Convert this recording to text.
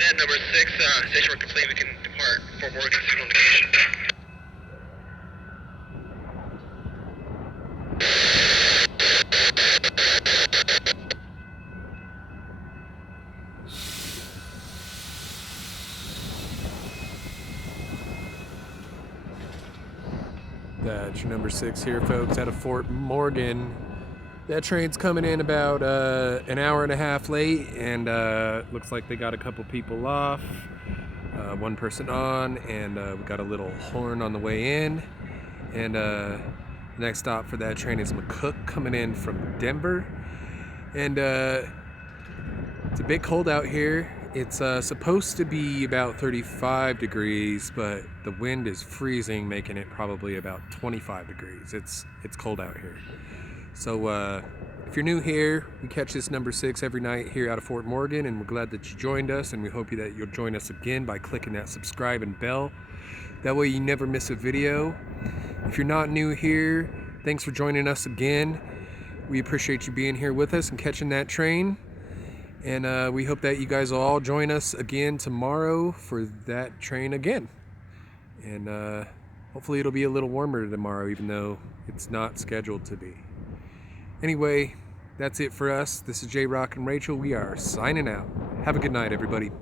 At number 6, station work complete, we can depart for Morgan signal indication. That's your number 6 here, folks, out of Fort Morgan. That train's coming in about an hour and a half late, and looks like they got a couple people off, one person on, and we got a little horn on the way in. And the next stop for that train is McCook coming in from Denver. And it's a bit cold out here. It's supposed to be about 35 degrees, but the wind is freezing, making it probably about 25 degrees. It's cold out here. So if you're new here, we catch this number 6 every night here out of Fort Morgan, and we're glad that you joined us, and we hope that you'll join us again by clicking that subscribe and bell. That way you never miss a video. If you're not new here, thanks for joining us again. We appreciate you being here with us and catching that train. And we hope that you guys will all join us again tomorrow for that train again. And hopefully it'll be a little warmer tomorrow, even though it's not scheduled to be. Anyway, that's it for us. This is J-Rock and Rachel. We are signing out. Have a good night, everybody.